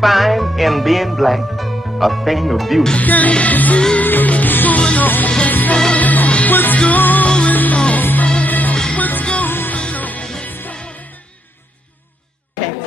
fine and being black a thing of beauty.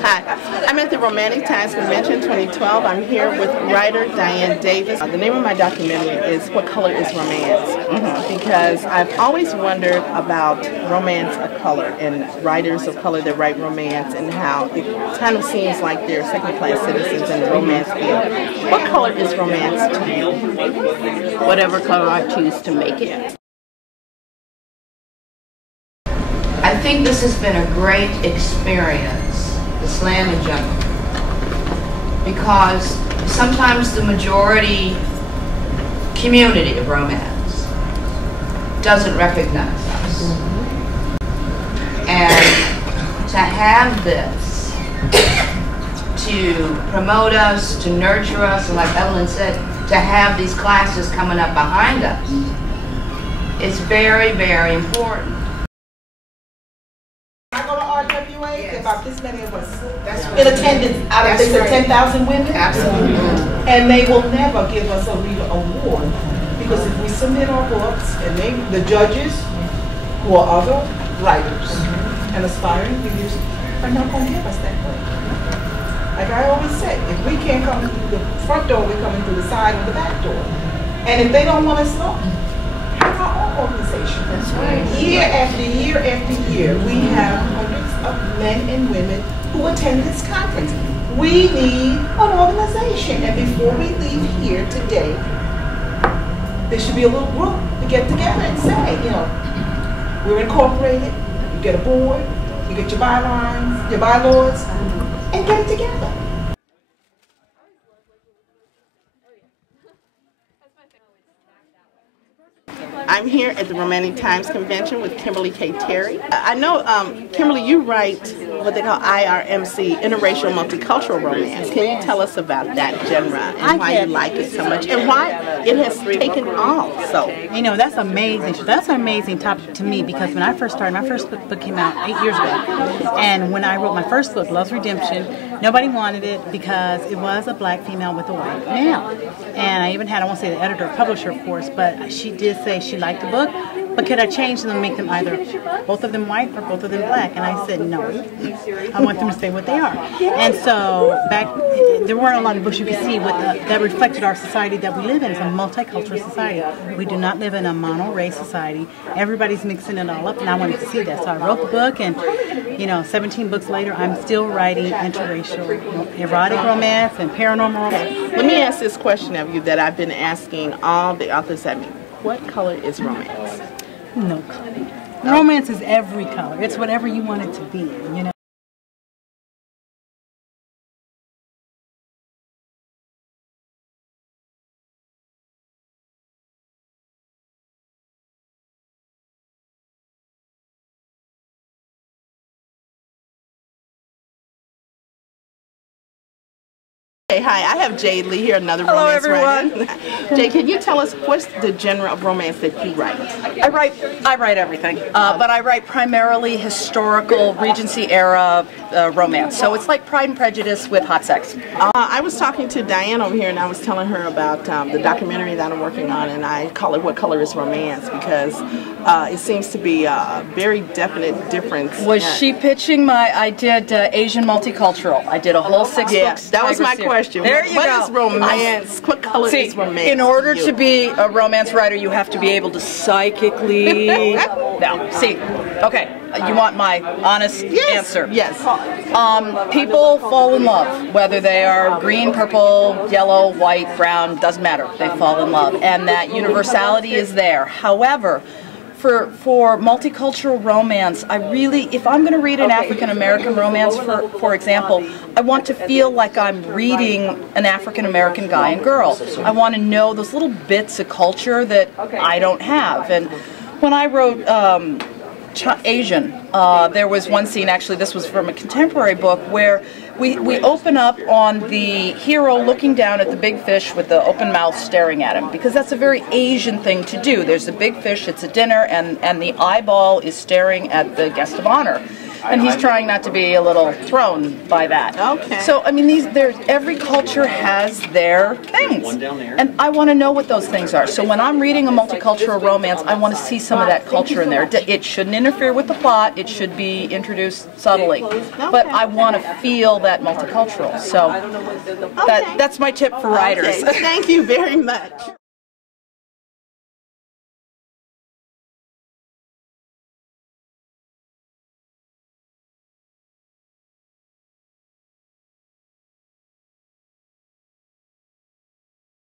Hi, I'm at the Romantic Times Convention 2012. I'm here with writer Diane Davis. The name of my documentary is What Color is Romance? Because I've always wondered about romance of color and writers of color that write romance and how it kind of seems like they're second-class citizens in the romance field. What color is romance to you? Whatever color I choose to make it. I think this has been a great experience, the slam in general, because sometimes the majority community of romance doesn't recognize us. And to have this, to promote us, to nurture us, and like Evelyn said, to have these classes coming up behind us, is very, very important. About this many of us in attendance out of 10,000 women. Absolutely. And they will never give us a reader award because if we submit our books and the judges who are other writers and aspiring readers are not going to give us that book. Like I always say, if we can't come through the front door, we're coming through the side or the back door. And if they don't want us to have our own organization. That's right. Year after year after year, we have hundreds of men and women who attend this conference. We need an organization, and before we leave here today, there should be a little group to get together and say, you know, we're incorporated, you get a board, you get your bylines, your bylaws, and get it together. I'm here at the Romantic Times Convention with Kimberly K. Terry. I know, Kimberly, you write what they call IRMC, Interracial Multicultural Romance. Can you tell us about that genre and why you like it so much and why it has taken off? So, you know, that's amazing. That's an amazing topic to me because when I first started, my first book came out 8 years ago. And when I wrote my first book, Love's Redemption, nobody wanted it because it was a black female with a white male. And I even had, I won't say the editor or publisher, of course, but she did say she liked the book, but could I change them and make them either both of them white or both of them black? And I said no. I want them to stay what they are. And so back, there weren't a lot of books you could see with that reflected our society that we live in. It's a multicultural society. We do not live in a mono-race society. Everybody's mixing it all up, and I wanted to see that. So I wrote the book, and you know, 17 books later, I'm still writing interracial, erotic romance and paranormal romance. Let me ask this question of you that I've been asking all the authors at me. What color is romance? No color. Romance is every color. It's whatever you want it to be, you know. Hey, hi, I have Jade Lee here, another Hello, romance everyone. writer. Jade, can you tell us what's the genre of romance that you write? I write everything, but I write primarily historical Regency era romance. So it's like Pride and Prejudice with hot sex. I was talking to Diane over here, and I was telling her about the documentary that I'm working on, and I call it "What Color Is Romance" because it seems to be a very definite difference. Was she pitching my? I did Asian multicultural. I did a whole 6 books. That was my question. There you go. What is romance? What color is romance? In order to be a romance writer, you have to be able to psychically. Now, see, okay. You want my honest answer? Yes. People fall in love, whether they are green, purple, yellow, white, brown, doesn't matter. They fall in love, and that universality is there. However, for multicultural romance, I really, if I'm going to read an African American romance, for example, I want to feel like I'm reading an African American guy and girl. I want to know those little bits of culture that I don't have. And when I wrote Asian, there was one scene, actually this was from a contemporary book, where we open up on the hero looking down at the big fish with the open mouth staring at him, because that's a very Asian thing to do. There's a big fish, it's a dinner, and the eyeball is staring at the guest of honor. and he's trying not to be a little thrown by that. Okay. So I mean, every culture has their things, and I want to know what those things are. So when I'm reading a multicultural romance, I want to see some of that culture in there. It shouldn't interfere with the plot. It should be introduced subtly, but I want to feel that multicultural. So that's my tip for writers. Okay. Thank you very much.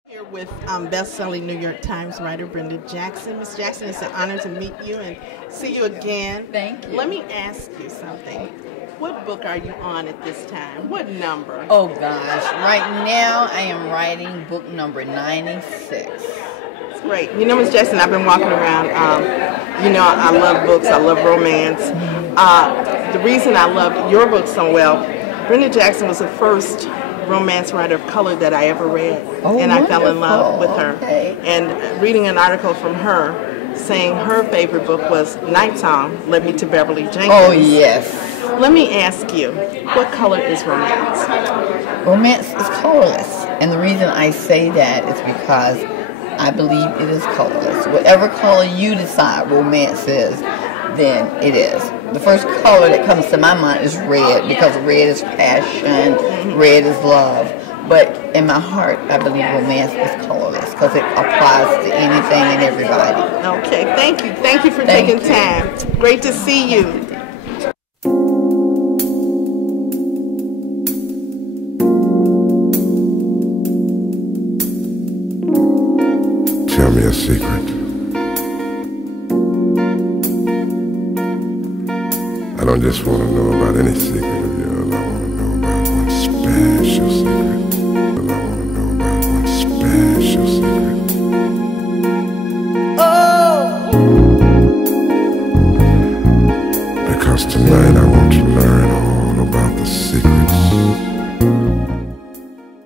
Here with best-selling New York Times writer Brenda Jackson. Ms. Jackson, it's an honor to meet you and see you again. Thank you. Let me ask you something. What book are you on at this time? What number? Oh gosh, right now I am writing book number 96. That's great. You know, Ms. Jackson, I've been walking around. You know, I love books. I love romance. The reason I love your book so well, Brenda Jackson was the first romance writer of color that I ever read, and I fell in love with her. Okay. And reading an article from her saying her favorite book was Night Song, Led Me to Beverly Jenkins. Oh yes. Let me ask you, what color is romance? Romance is colorless, and the reason I say that is because I believe it is colorless. Whatever color you decide romance is, then it is. The first color that comes to my mind is red, because red is passion, red is love. But in my heart, I believe romance is colorless because it applies to anything and everybody. Okay, thank you. Thank you for taking time. Great to see you. Tell me a secret. I don't just want to know about any secret of yours. I want to know about one special secret. I want to know about one special secret. Oh! Because tonight I want to learn all about the secret